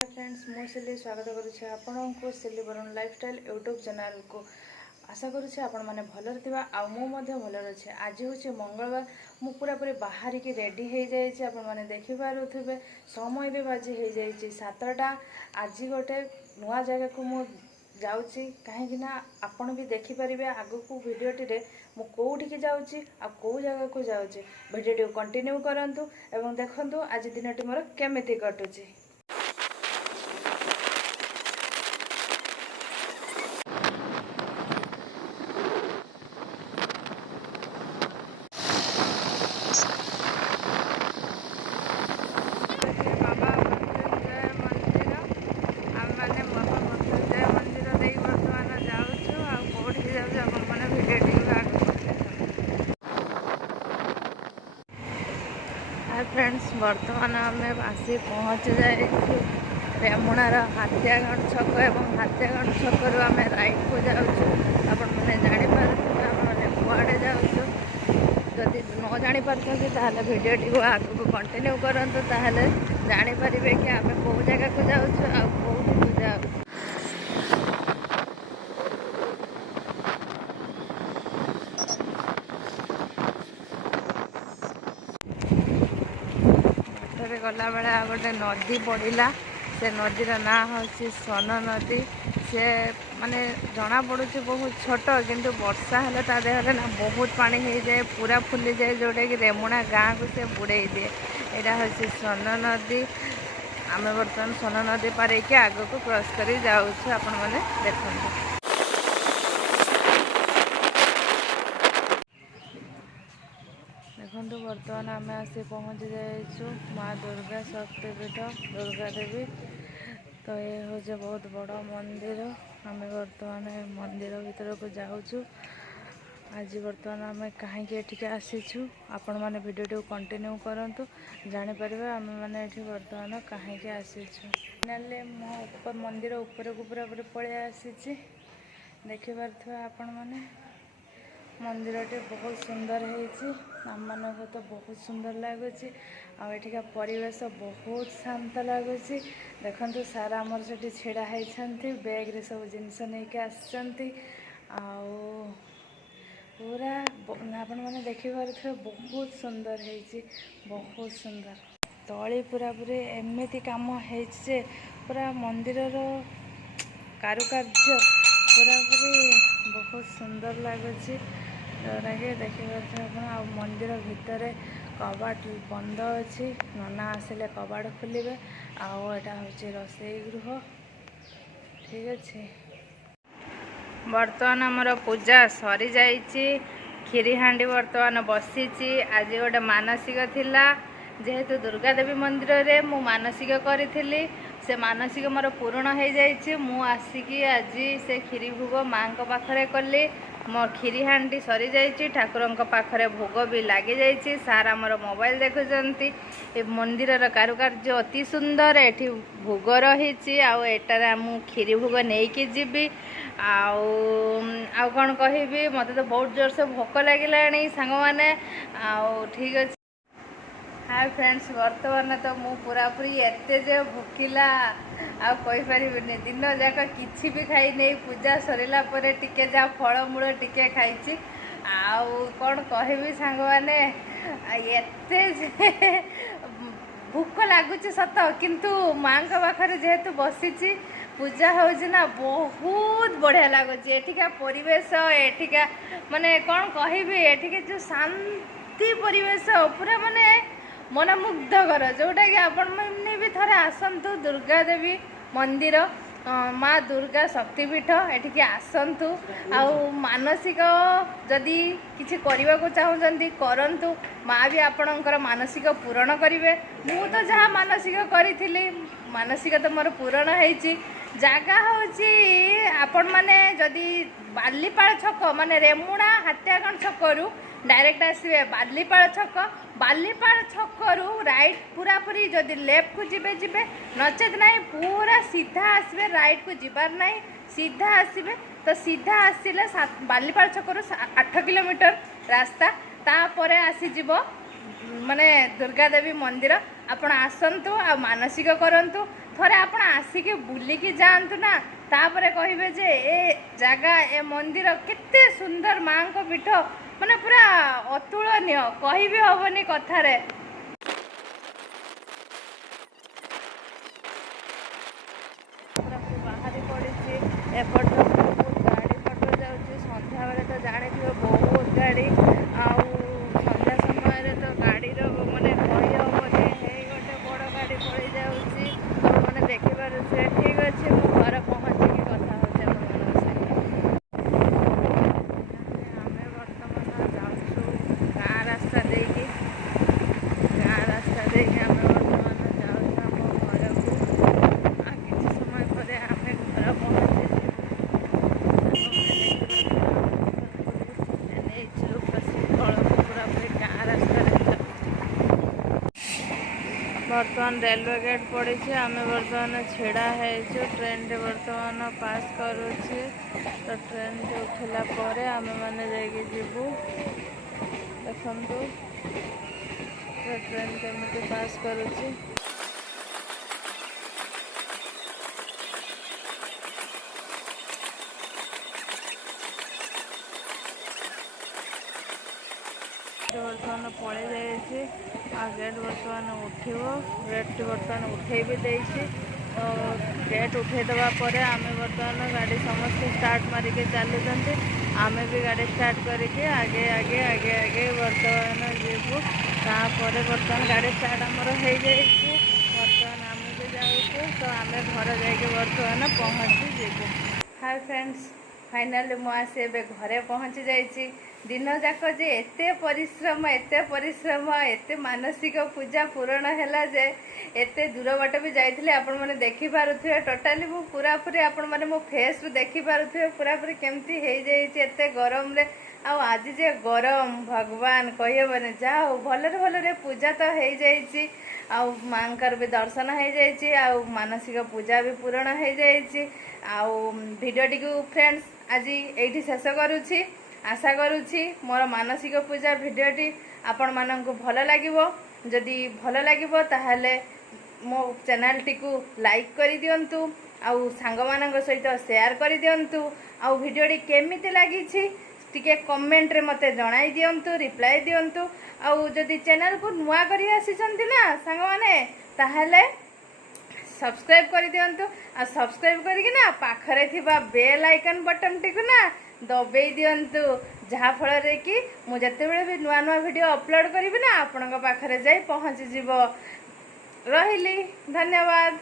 Friends मुझे स्वागत करुच्छे आपण को सिलीबरन लाइफस्टाइल यूट्यूब चैनल को आशा करुच्छे आपण मैंने भलर थिबा आ मु मध्य भलर अच्छे। आज हूँ मंगलवार मु पूरा पूरी बाहर की रेडी हो जाइए। आपण मैंने देखि पारुथिबे समय भी बाजी हो जाइए 7टा। आज गोटे नुआ जगह को मु जाउची कहीं आपण भी देखिपारे आगु को वीडियोटी रे मु कोठी की जाउची आ को जगह को जाउची। वीडियो कंटिन्यू करंतु एवं देखंतु आज दिनटी मोर केमिति कटुची। फ्रेंड्स बर्तमान आम आसी पहुँच जाए रेमुणार हाथियागढ़ छक एवं हाथियागढ़ छक आम राइट को जाऊँ। आपण मैंने जापारे कुआड़े जाऊँ जदि न जापारे ताहले वीडियोटी को आगे को कंटिन्यू करंतु ताहले जापारे कि आम कौ जगह को जाऊँ आ कौटी को जाऊँ। गला बेला गोटे नदी पड़ा से नदीर ना हूँ सन नदी। से माने जना पड़ू बहुत छोट किंतु वर्षा हेले ता देहरे ना बहुत पानी हो जाए पूरा फुली जाए जोटा कि रेमुणा गाँ को से बुड़े दिए। यहाँ हूँ सन नदी। आम बर्तमान सन नदी पार के आग को क्रॉस कर जाऊँ। आपण मैंने देखते देखो बर्तमान आम आसी पहुँच जाइए माँ दुर्गा शक्तिपीठ दुर्गा देवी। तो ये हूँ बहुत बड़ मंदिर। आम बर्तमान मंदिर भीतर को जाऊँ। आज बर्तमान आम कहीं आसीचु आपण मैंने वीडियो कंटिन्यू करंतु जापर आम मैंने बर्तमान कहीं आसीचु। फाइनाली मो ऊपर मंदिर ऊपर को पूरा पूरी पलि आसी देखिपे आपण मैंने मंदिरटे बहुत सुंदर है। आम मानक तो बहुत सुंदर लगुच आठिका परिवेश बहुत शांत लगुच। देखु सार आमर से छिड़ा होती बैग रे सब जिनस नहीं आसती पूरा आपण मैंने देखिपे बहुत सुंदर है बहुत सुंदर तली पूरा पूरी एमती कम है पूरा मंदिर कारुकार्य पूरा पूरी बहुत सुंदर लगुच जोटा कि देखिपे आप मंदिर भितर कबाट बंद अच्छी नना आसिले कबाट खोलिए आटा हूँ रोसई गृह ठीक अच्छे। बर्तमान आमर पूजा सरी जाइए खीरी हांडी बर्तमान बसी। आज गोटे मानसिक थिला जेहेतु दुर्गा देवी मंदिर रे मु मानसिक करी से मानसिक मोर पूर्ण हो जाइए। मु आसिकी आज से खीरी भोग माँ पाखरे कली मो खीरी हांडी सरी जाइए ठाकुर पाखरे भोग भी लगी जाइए। सार आमर मोबाइल देखुंती मंदिर कारुकार्य अति सुंदर एठी भोग रही आटार मु खीरी भोग नहीं कि जीवी आउ कौन कहबी मत तो बहुत जोर से भोक लगे सांग मैंने ठीक अच्छे। हाय फ्रेंड्स बर्तमान तो मु पूरा पूरी एते जे भूखिला आ कहि परिबिनी दिन जाक किछि भी खाई नहीं पूजा सरिला परे टिके जा फलमूल टिके खाइछि आउ कौन कहबी सांग माने एते जे भूख लगुच सत किंतु माँ पाखरे जेहेतु बसीची पूजा होना बहुत बढ़िया लगुच। एठिका परिवेश एठिका माने कौन कहबी एठिके जो शांति परिवेश पूरा माने मन मुग्धकर जोटा कि आपण मैंने भी थरे आसतु दुर्गा देवी मंदिर माँ दुर्गा शक्तिपीठ एठिके आसतु आउ मानसिक जदि किसी करने को चाहूँगी करंतु माँ भी आपणकर मानसिक पूरण करेंगे। मु तो जहाँ मानसिक करी मानसिक तो मोर पूरण होती जगह हूँ आपण मैंने जदि बालीपाल छक माने रेमुणा हाथियागढ़ छकरू डायरेक्ट आसवे बालीपाल छकरू राइट पूरा पूरी जदि लेफ्ट को जिबे जिबे नचेत नहीं पूरा सीधा आसवे राइट को जीवार नहीं सीधा आसवे तो सीधा आसिले बालीपाल छकरू 8 किलोमीटर रास्ता तापर आसीजिब माने दुर्गा देवी मंदिर आपण आसंतु आ मानसिक करंतु ଥରେ ଆପଣ ଆସିକି ବୁଲିକି ଯାଆନ୍ତୁ ନା, ତାପରେ କହିବେ ଯେ ଏ ଜାଗା ଏ ମନ୍ଦିର କେତେ ସୁନ୍ଦର, ମାଙ୍କ ପୀଠ ମାନେ ପୁରା ଅତୁଳନୀୟ, କହିବି ହବନି କଥାରେ। ବାହାରି ପଡ଼ିଛି, ଏପଟ ବହୁତ ଗାଡ଼ି ମଟର ଯାଉଛି। ସନ୍ଧ୍ୟାବେଳେ ତ ଜାଣିଥିବ ବହୁତ ଗାଡ଼ି, ଆଉ ସନ୍ଧ୍ୟା ସମୟରେ ତ ଗାଡ଼ିର ମାନେ କହି ହବନି। ହେଇ ଗୋଟେ ବଡ଼ ଗାଡ଼ି ପଳେଇ ଯାଉଛି, ଆପଣମାନେ ଦେଖିପାରୁଥିବେ। ଠିକ୍ ଅଛି, ମୁଁ ଘରେ ପହଞ୍ଚିକି କଥା ହେଉଛି ଆପଣମାନଙ୍କ ସହିତ। ଆମେ ବର୍ତ୍ତମାନ ଯାଉଛୁ ଗାଁ ରାସ୍ତା ଦେଇକି, ଆମେ ବର୍ତ୍ତମାନ ଯାଉଛୁ ଆମ ଘରକୁ। ଆଉ କିଛି ସମୟ ପରେ ଆମେ ଘର ପହଞ୍ଚିଛୁ। ନେଇଛୁ ବସି ତଳକୁ, ପୁରାପୁରି ଗାଁ ରାସ୍ତାରେ ବର୍ତ୍ତମାନ ରେଲୱେ ଗେଟ୍ ପଡ଼ିଛି। ଆମେ ବର୍ତ୍ତମାନ ଛିଡ଼ା ହେଇଛୁ, ଟ୍ରେନଟି ବର୍ତ୍ତମାନ ପାସ୍ କରୁଛି। ତ ଟ୍ରେନଟି ଉଠିଲା ପରେ ଆମେମାନେ ଯାଇକି ଯିବୁ। ଦେଖନ୍ତୁ ଟ୍ରେନ କେମିତି ପାସ୍ କରୁଛି। ବର୍ତ୍ତମାନ ପଳେଇ ଯାଇଛି, ଆଉ ଗେଟ୍ ବର୍ତ୍ତମାନ ଉଠିବ। ଗେଟ୍ଟି ବର୍ତ୍ତମାନ ଉଠେଇ ବି ଦେଇଛି। ଗେଟ୍ ଉଠେଇ ଦେବା ପରେ ଆମେ ବର୍ତ୍ତମାନ ଗାଡ଼ି ସମସ୍ତେ ଷ୍ଟାର୍ଟ ମାରିକି ଚାଲୁଛନ୍ତି। ଆମେ ବି ଗାଡ଼ି ଷ୍ଟାର୍ଟ କରିକି ଆଗେ ବର୍ତ୍ତମାନ ଯିବୁ। ତାପରେ ବର୍ତ୍ତମାନ ଗାଡ଼ି ଷ୍ଟାର୍ଟ ଆମର ହେଇଯାଇଛି। ବର୍ତ୍ତମାନ ଆମେ ବି ଯାଉଛୁ, ତ ଆମେ ଘରେ ଯାଇକି ବର୍ତ୍ତମାନ ପହଞ୍ଚିଯିବୁ। ହାଇ ଫ୍ରେଣ୍ଡସ୍, ଫାଇନାଲି ମୁଁ ଆସି ଏବେ ଘରେ ପହଞ୍ଚି ଯାଇଛି। ଦିନ ଯାକ ଯେ ଏତେ ପରିଶ୍ରମ, ଏତେ ମାନସିକ ପୂଜା ପୂରଣ ହେଲା ଯେ ଏତେ ଦୂର ବାଟ ବି ଯାଇଥିଲି। ଆପଣମାନେ ଦେଖିପାରୁଥିବେ, ଟୋଟାଲି ମୁଁ ପୁରାପୁରି ଆପଣମାନେ ମୋ ଫେସ୍ରୁ ଦେଖିପାରୁଥିବେ ପୁରାପୁରି କେମିତି ହେଇଯାଇଛି ଏତେ ଗରମରେ। ଆଉ ଆଜି ଯେ ଗରମ, ଭଗବାନ କହିହେବନି। ଯାହା ହଉ ଭଲରେ ପୂଜା ତ ହେଇଯାଇଛି, ଆଉ ମାଙ୍କର ବି ଦର୍ଶନ ହେଇଯାଇଛି, ଆଉ ମାନସିକ ପୂଜା ବି ପୂରଣ ହେଇଯାଇଛି। ଆଉ ଭିଡ଼ିଓଟିକୁ ଫ୍ରେଣ୍ଡସ୍ ଆଜି ଏଇଠି ଶେଷ କରୁଛି। ଆଶା କରୁଛି ମୋର ମାନସିକ ପୂଜା ଭିଡ଼ିଓଟି ଆପଣମାନଙ୍କୁ ଭଲ ଲାଗିବ। ଯଦି ଭଲ ଲାଗିବ ତାହେଲେ ମୋ ଚ୍ୟାନେଲଟିକୁ ଲାଇକ୍ କରିଦିଅନ୍ତୁ, ଆଉ ସାଙ୍ଗମାନଙ୍କ ସହିତ ସେୟାର କରିଦିଅନ୍ତୁ। ଆଉ ଭିଡ଼ିଓଟି କେମିତି ଲାଗିଛି ଟିକେ କମେଣ୍ଟରେ ମୋତେ ଜଣାଇ ଦିଅନ୍ତୁ, ରିପ୍ଲାଏ ଦିଅନ୍ତୁ। ଆଉ ଯଦି ଚ୍ୟାନେଲକୁ ନୂଆ କରି ଆସିଛନ୍ତି ନା ସାଙ୍ଗମାନେ, ତାହେଲେ ସବସ୍କ୍ରାଇବ୍ କରିଦିଅନ୍ତୁ। ଆଉ ସବସ୍କ୍ରାଇବ୍ କରିକି ନା ପାଖରେ ଥିବା ବେଲ୍ ଆଇକନ୍ ବଟନ୍ଟିକୁ ନା ଦବେଇ ଦିଅନ୍ତୁ, ଯାହାଫଳରେ କି ମୁଁ ଯେତେବେଳେ ବି ନୂଆ ଭିଡ଼ିଓ ଅପଲୋଡ଼ କରିବି ନା ଆପଣଙ୍କ ପାଖରେ ଯାଇ ପହଞ୍ଚିଯିବ। ରହିଲି, ଧନ୍ୟବାଦ।